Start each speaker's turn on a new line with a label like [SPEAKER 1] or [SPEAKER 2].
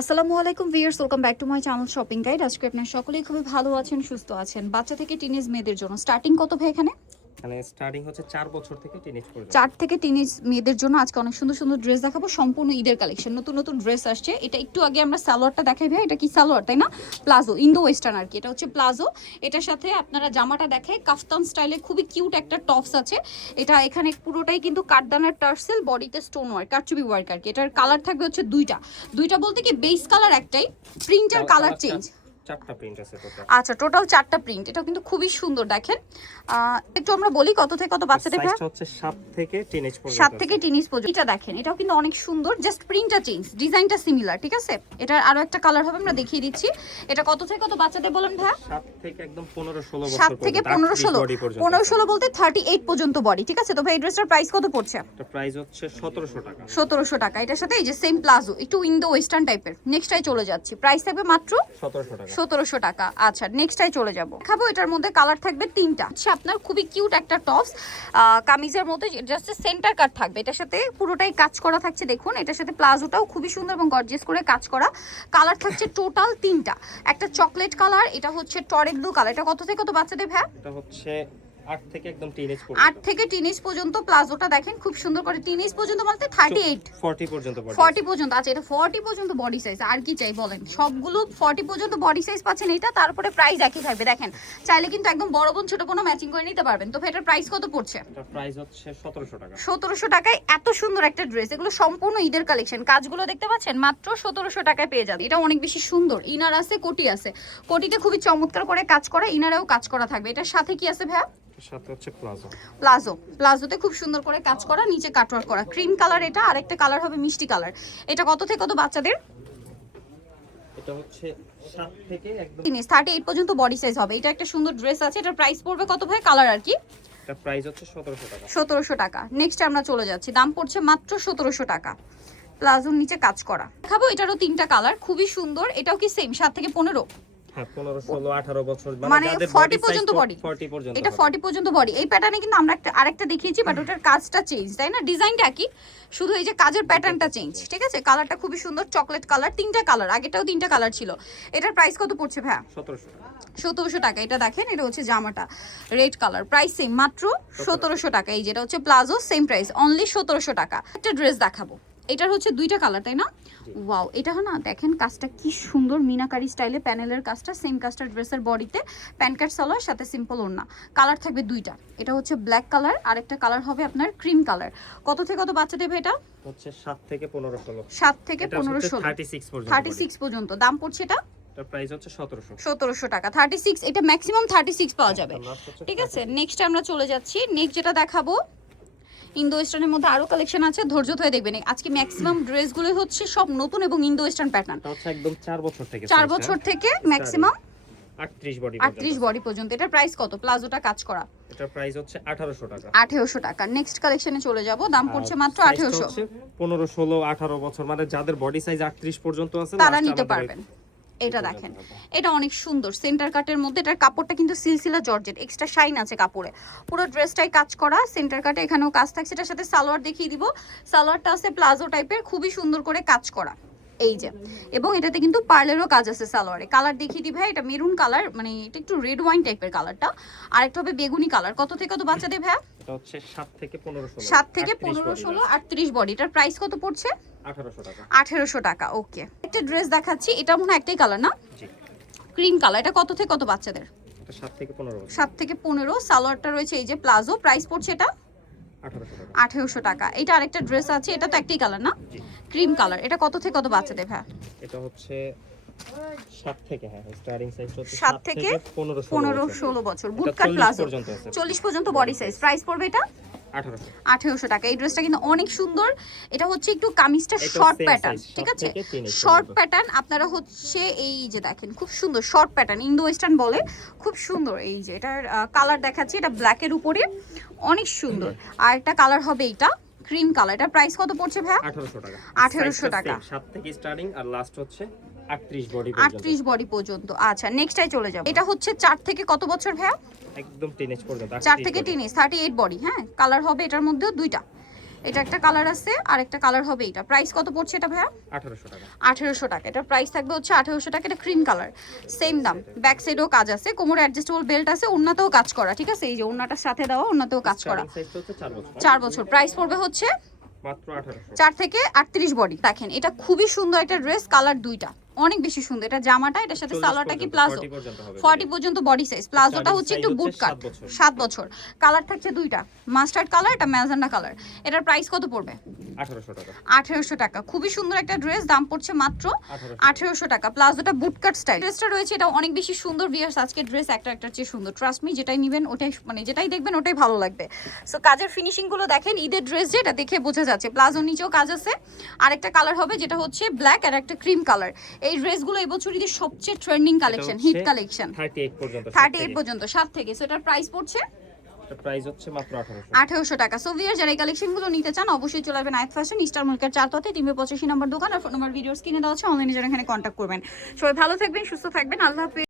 [SPEAKER 1] আসসালামু আলাইকুম viewers welcome back to my channel shopping guide. আজকে আপনার সকলেই খুবই ভালো আছেন, সুস্থ আছেন। বাচ্চা থেকে টিনেজ মেয়েদের জন্য। স্টার্টিং কত ভাই এখানে?
[SPEAKER 2] মানে স্টার্টিং হচ্ছে চার বছর থেকে টিনেজ পর্যন্ত।
[SPEAKER 1] চার থেকে টিনেজ মেয়েদের জন্য আজকে অনেক সুন্দর সুন্দর ড্রেস দেখাবো সম্পূর্ণ ঈদের কালেকশন নতুন নতুন ড্রেস আসছে। এটা একটু আগে আমরা সালোয়ারটা দেখাই ভাই এটা কি সালোয়ার তাই না? প্লাজো ইন্দো ওয়েস্টার্ন আর কি। এটা হচ্ছে প্লাজো এটার সাথে আপনারা জামাটা দেখে কাফতান স্টাইলে খুবই কিউট একটা টপস আছে। এটা এখানে পুরোটাই কিন্তু কাঠদানার টার্সেল বডিতে স্টোন ওয়ার্ক কারচুবি ওয়ার্ক আর কি। এটার কালার থাকবে হচ্ছে দুইটা। দুইটা বলতে কি বেস কালার একটাই প্রিন্টের কালার চেঞ্জ
[SPEAKER 2] চারটা প্রিন্ট আছে টোটাল
[SPEAKER 1] আচ্ছা টোটাল চারটা প্রিন্ট এটাও কিন্তু খুবই সুন্দর দেখেন। একটু আমরা বলি কত থেকে কত বাচ্চাদের?
[SPEAKER 2] সাইজটা হচ্ছে 7 থেকে টিনেজ পর্যন্ত
[SPEAKER 1] সাত
[SPEAKER 2] আছে।
[SPEAKER 1] থেকে টিনিস পর্যন্ত। এটা দেখেন এটাও কিন্তু অনেক সুন্দর। জাস্ট প্রিন্টটা চেঞ্জ ডিজাইনটা সিমিলার ঠিক আছে? এটার আরও একটা কালার হবে আমরা দেখিয়ে দিচ্ছি। এটা কত থেকে কত বাচ্চাদের বলেন ভাইয়া
[SPEAKER 2] সাত থেকে একদম 15 16 বছর
[SPEAKER 1] সাত থেকে
[SPEAKER 2] পর্যন্ত,
[SPEAKER 1] পনেরো
[SPEAKER 2] 38
[SPEAKER 1] ষোলো।
[SPEAKER 2] body পর্যন্ত
[SPEAKER 1] পনেরো ষোলো বলতে থার্টি এইট পর্যন্ত বডি ঠিক আছে? তো ভাই এই ড্রেসটার প্রাইস কত পড়ছে?
[SPEAKER 2] এটা প্রাইস হচ্ছে 1700 টাকা।
[SPEAKER 1] সতেরোশো টাকা। এটার সাথে এই যে সেম প্লাজো একটু ইন্দো ওয়েস্টার্ন টাইপের নেক্সটাই চলে যাচ্ছি। প্রাইস থাকবে মাত্র
[SPEAKER 2] 1700 টাকা।
[SPEAKER 1] সতেরোশো টাকা। আচ্ছা নেক্সটটাই চলে যাব। খাব এটার মধ্যে কালার থাকবে তিনটা। আচ্ছা আপনার খুবই কিউট একটা টপস কামিজের মধ্যে জাস্ট সেন্টার কাট থাকবে। এটার সাথে পুরোটাই কাজ করা থাকছে দেখুন। এটার সাথে প্লাজোটাও খুবই সুন্দর এবং গর্জিয়াস করে কাজ করা। কালার থাকছে টোটাল তিনটা। একটা চকলেট কালার এটা হচ্ছে টরে ব্লু কালার এটা কত থেকে কত বাচ্চাদের ভ্যা
[SPEAKER 2] এটা হচ্ছে 8 থেকে একদম টিনেজ
[SPEAKER 1] আট
[SPEAKER 2] পর্যন্ত
[SPEAKER 1] থেকে টিনেজ পর্যন্ত প্লাজোটা দেখেন খুব সুন্দর করে টিনেজ পর্যন্ত বলতে
[SPEAKER 2] 40 পর্যন্ত
[SPEAKER 1] আচ্ছা এটা ফর্টি পর্যন্ত বডি সাইজ আর কি চাই বলেন? সবগুলো ফর্টি পর্যন্ত বডি সাইজ পাচ্ছেন এটা তারপরে প্রাইস একই থাকবে দেখেন। চাইলে কিন্তু একদম বড় বোন ছোট ম্যাচিং করে নিতে পারবেন। তো এটার প্রাইস কত পড়ছে?
[SPEAKER 2] এটা প্রাইস হচ্ছে 1700 টাকা।
[SPEAKER 1] সতেরোশো টাকায় এত সুন্দর একটা ড্রেস এগুলো সম্পূর্ণ ঈদের কালেকশন কাজগুলো দেখতে পাচ্ছেন মাত্র সতেরোশো টাকায় পেয়ে যাবে। এটা অনেক বেশি সুন্দর। ইনার আছে কোটি আছে। কোটিতে খুবই চমৎকার করে কাজ করা ইনারেও কাজ করা থাকবে। এটার সাথে কি আছে ভাইয়া?
[SPEAKER 2] সাথে হচ্ছে প্লাজো।
[SPEAKER 1] প্লাজো। প্লাজোতে খুব সুন্দর করে কাজ করা নিচে করা। ক্রিম কালার এটা আর একটা কালার হবে মিষ্টি কালার এটা কত থেকে কত বাচ্চাদের?
[SPEAKER 2] এটা হচ্ছে 7 থেকে একদম
[SPEAKER 1] জিনিস থার্টি এইট পর্যন্ত বডি সাইজ হবে। এটা একটা সুন্দর ড্রেস আছে এটার প্রাইস পড়বে কত ভাই? কালার আর কি?
[SPEAKER 2] এটা প্রাইস হচ্ছে 1700 টাকা।
[SPEAKER 1] সতেরোশো টাকা। নেক্সট আমরা চলে যাচ্ছি। দাম পড়ছে মাত্র সতেরোশো টাকা। প্লাজোর নিচে কাজ করা। খাব এটারও তিনটা কালার খুবই সুন্দর। এটাও কি সেম সাত থেকে পনেরো?
[SPEAKER 2] হ্যাঁ 15 16 18 বছর
[SPEAKER 1] মানে
[SPEAKER 2] যাদের
[SPEAKER 1] 40
[SPEAKER 2] body size
[SPEAKER 1] পর্যন্ত।
[SPEAKER 2] 40 পর্যন্ত
[SPEAKER 1] এটা
[SPEAKER 2] হবে।
[SPEAKER 1] ফর্টি পর্যন্ত বডি এই প্যাটার্নে কিন্তু আমরা একটা আরেকটা দেখিয়েছি বাট ওটার কাজটা চেঞ্জ তাই না? ডিজাইনটা কি? শুধু এই যে কাজের প্যাটার্নটা চেঞ্জ ঠিক আছে? কালারটা খুবই সুন্দর চকলেট কালার তিনটা কালার আগেটাও তিনটা কালার ছিল। এটার প্রাইস কত পড়ছে
[SPEAKER 2] 1700 টাকা।
[SPEAKER 1] এটা দেখেন এটা হচ্ছে জামাটা। রেড কালার প্রাইস সেম মাত্র সতেরোশো টাকা। এই যেটা হচ্ছে প্লাজো সেম প্রাইস অনলি সতেরোশো টাকা। একটা ড্রেস দেখাবো। এটার হচ্ছে দুইটা কালার তাই না? ওয়াও এটা না দেখেন কাজটা কি সুন্দর মিনাকারি স্টাইলে প্যানেলের কাজটা সেম কাজটা ড্রেসের বডিতে প্যান কার্ড সালোয়ার সাথে সিম্পল ওড়না। কালার থাকবে দুইটা এটা হচ্ছে ব্ল্যাক কালার আর একটা কালার হবে আপনার ক্রিম কালার কত থেকে কত বাচ্চা দেবে এটা?
[SPEAKER 2] হচ্ছে 7 থেকে 15 16
[SPEAKER 1] সাত থেকে
[SPEAKER 2] এটা
[SPEAKER 1] পনেরো
[SPEAKER 2] হচ্ছে
[SPEAKER 1] ষোলো।
[SPEAKER 2] 36 পর্যন্ত
[SPEAKER 1] থার্টি
[SPEAKER 2] body।
[SPEAKER 1] সিক্স পর্যন্ত দাম পড়ছে এটা?
[SPEAKER 2] এটার প্রাইস হচ্ছে 1700
[SPEAKER 1] সতেরোশো টাকা থার্টি সিক্স এটা ম্যাক্সিমাম থার্টি সিক্স পাওয়া যাবে।
[SPEAKER 2] আর last হচ্ছে
[SPEAKER 1] ঠিক আছে নেক্সট আমরা চলে যাচ্ছি নেক্সট যেটা দেখাবো ইন্দো ওয়েস্টার্নের মধ্যে আরও কালেকশন আছে ধৈর্য ধরে দেখবেন। আজকে ম্যাক্সিমাম ড্রেসগুলো হচ্ছে সব নতুন এবং ইন্দো ওয়েস্টার্ন প্যাটার্ন
[SPEAKER 2] এটা একদম 4 বছর থেকে
[SPEAKER 1] চার বছর? থেকে ম্যাক্সিমাম
[SPEAKER 2] 38 বডি
[SPEAKER 1] আটত্রিশ বডি পর্যন্ত। এটার প্রাইস কত? প্লাজোটা কাজ করা।
[SPEAKER 2] এটার প্রাইস হচ্ছে 1800 টাকা।
[SPEAKER 1] আঠেরোশো টাকা। নেক্সট কালেকশনে চলে যাব। দাম পড়ছে মাত্র
[SPEAKER 2] আর size টা
[SPEAKER 1] আঠেরোশো।
[SPEAKER 2] হচ্ছে 15 16 18 বছর। মানে যাদের বডি সাইজ 38 পর্যন্ত আছে
[SPEAKER 1] তারা নিতে পারবেন। এটা দেখেন। এটা অনেক সুন্দর। সেন্টার কাটের মধ্যে এটার কাপড়টা কিন্তু সিলসিলা জর্জেট এক্সট্রা শাইন আছে কাপড়ে। পুরো ড্রেসটাই কাজ করা সেন্টার কাটে এখানেও কাজ থাকছে। এটার সাথে সালোয়ার দেখিয়ে দিব। সালোয়ারটা আছে প্লাজো টাইপের খুবই সুন্দর করে কাজ করা। এই যে এবং এটাতে কিন্তু পার্লেরও কাজ আছে সালোয়ারে। কালার দেখিয়ে দিবে এটা মেরুন কালার মানে এটা একটু রেড ওয়াইন টাইপের কালারটা আর একটা হবে বেগুনি কালার কত থেকে কত বাচ্চাদের ভাইয়া?
[SPEAKER 2] এটা হচ্ছে 7 থেকে 15 16
[SPEAKER 1] সাত থেকে
[SPEAKER 2] 38
[SPEAKER 1] পনেরো
[SPEAKER 2] body
[SPEAKER 1] ষোলো
[SPEAKER 2] আছে,
[SPEAKER 1] আটত্রিশ বডি এটার প্রাইস কত পড়ছে?
[SPEAKER 2] 1800 টাকা।
[SPEAKER 1] আঠেরোশো টাকা ওকে একটা ড্রেস দেখাচ্ছি এটা মনে হয় একটাই কালার না?
[SPEAKER 2] জি।
[SPEAKER 1] ক্রিম কালার এটা কত থেকে কত বাচ্চাদের?
[SPEAKER 2] এটা 7 থেকে 15 বছর
[SPEAKER 1] সাত থেকে পনেরো। সালোয়ারটা রয়েছে এই যে প্লাজো। প্রাইস পড়ছে এটা?
[SPEAKER 2] 1800 টাকা।
[SPEAKER 1] আঠেরোশো টাকা। এটা আরেকটা ড্রেস আছে এটা তো একটাই কালার না?
[SPEAKER 2] জি।
[SPEAKER 1] Cream colour. এটা কত থেকে কত বাচ্চাদের ভাই?
[SPEAKER 2] এটা হচ্ছে 7 থেকে হ্যাঁ স্টার্টিং সাইজ হচ্ছে 7
[SPEAKER 1] থেকে
[SPEAKER 2] থেকে 15 16
[SPEAKER 1] পনেরো
[SPEAKER 2] বছর। এটা
[SPEAKER 1] বুটকাট
[SPEAKER 2] 40
[SPEAKER 1] প্লাজো
[SPEAKER 2] পর্যন্ত আছে।
[SPEAKER 1] চল্লিশ পর্যন্ত বডি সাইজ প্রাইস পড়বে এটা?
[SPEAKER 2] 1800
[SPEAKER 1] আঠেরোশো টাকা। এই ড্রেসটা কিন্তু অনেক সুন্দর। এটা হচ্ছে একটু কামিজটা শর্ট প্যাটার্ন ঠিক আছে? শর্ট প্যাটার্ন আপনারা হচ্ছে এই যে দেখেন খুব সুন্দর শর্ট প্যাটার্ন ইন্দো ওয়েস্টার্ন বলে। খুব সুন্দর এই যে। এটার কালার দেখাচ্ছি। এটা ব্ল্যাকের উপরে। অনেক সুন্দর। আর একটা কালার হবে এইটা। Cream colour. এটা প্রাইস কত পড়ছে ভাইয়া?
[SPEAKER 2] 1800 টাকা।
[SPEAKER 1] 1800 টাকা।
[SPEAKER 2] 7 থেকে স্টার্টিং আর লাস্ট হচ্ছে 38 বডি পর্যন্ত।
[SPEAKER 1] আটত্রিশ বডি পর্যন্ত। আচ্ছা নেক্সটাই চলে যাব। এটা হচ্ছে 4 থেকে কত বছর ভাইয়া?
[SPEAKER 2] একদম টিনেজ পর্যন্ত 4
[SPEAKER 1] থেকে থার্টি এইট বডি হ্যাঁ? কালার হবে এটার মধ্যেও দুইটা। এটা একটা কালার আছে আর একটা কালার হবে এটা। প্রাইস কত পড়ছে এটা ভাইয়া?
[SPEAKER 2] আঠারোশো টাকা।
[SPEAKER 1] আঠেরোশো টাকা। এটার প্রাইস থাকবে হচ্ছে আঠেরোশো টাকা। এটা ক্রিম কালার সেম দাম। ব্যাক সাইডেও কাজ আছে কোমরে অ্যাডজাস্টেবল বেল্ট আছে ওন্নাতেও কাজ করা ঠিক আছে? এই যে ওন্নাটার সাথে দেওয়া ওন্নাতেও কাজ করা।
[SPEAKER 2] চার বছর।
[SPEAKER 1] প্রাইস পড়বে হচ্ছে চার থেকে আটত্রিশ বডি দেখেন এটা খুবই সুন্দর একটা ড্রেস কালার দুইটা। অনেক বেশি সুন্দর। এটা জামাটা এটার সাথে সালোয়ারটা কি প্লাজো? ফর্টি পর্যন্ত বডি সাইজ প্লাজোটা হচ্ছে একটু বুট কাট
[SPEAKER 2] সাত বছর।
[SPEAKER 1] কালার থাকছে দুইটা। মাস্টার্ড কালার এটা ম্যাজেন্ডা কালার এটার প্রাইস কত পড়বে?
[SPEAKER 2] আঠারোশো টাকা।
[SPEAKER 1] আঠেরোশো টাকা। খুবই সুন্দর একটা ড্রেস দাম পড়ছে মাত্র
[SPEAKER 2] আঠারোশো
[SPEAKER 1] আঠেরোশো টাকা। প্লাজোটা বুটকাট স্টাইল ড্রেসটা রয়েছে এটা অনেক বেশি সুন্দর ভিয়ার্স আজকে ড্রেস একটা একটা চেয়ে সুন্দর। ট্রাস্ট মি যেটাই নেবেন ওটাই মানে যেটাই দেখবেন ওটাই ভালো লাগবে। সো কাজের ফিনিশিংগুলো দেখেন। ঈদের ড্রেস যেটা দেখে বোঝা যাচ্ছে। প্লাজোর নিচেও কাজ আছে। আরেকটা কালার হবে যেটা হচ্ছে ব্ল্যাক আর একটা ক্রিম কালার এই ড্রেসগুলো এবছর ঈদের সবচেয়ে trending collection hit collection
[SPEAKER 2] thirty eight পর্যন্ত
[SPEAKER 1] থার্টি এইট পর্যন্ত সাত থেকে। সো এটার প্রাইস পড়ছে?
[SPEAKER 2] প্রাইস হচ্ছে মাত্র আঠারোশো।
[SPEAKER 1] আঠেরোশো টাকা। সো ভিউয়ার যারা এই কালেকশনগুলো নিতে চান অবশ্যই চলে আসবেন আয়াত ফ্যাশন স্টার মার্কেট চারততে তিনশো পঁচাশি নম্বর দোকান আর ফোন নম্বর ভিডিওস কিনে দেওয়া আছে। অনলাইনে যারা এখানে কন্ট্যাক্ট করবেন। সবাই ভালো থাকবেন সুস্থ থাকবেন। আল্লাহ হাফিজ।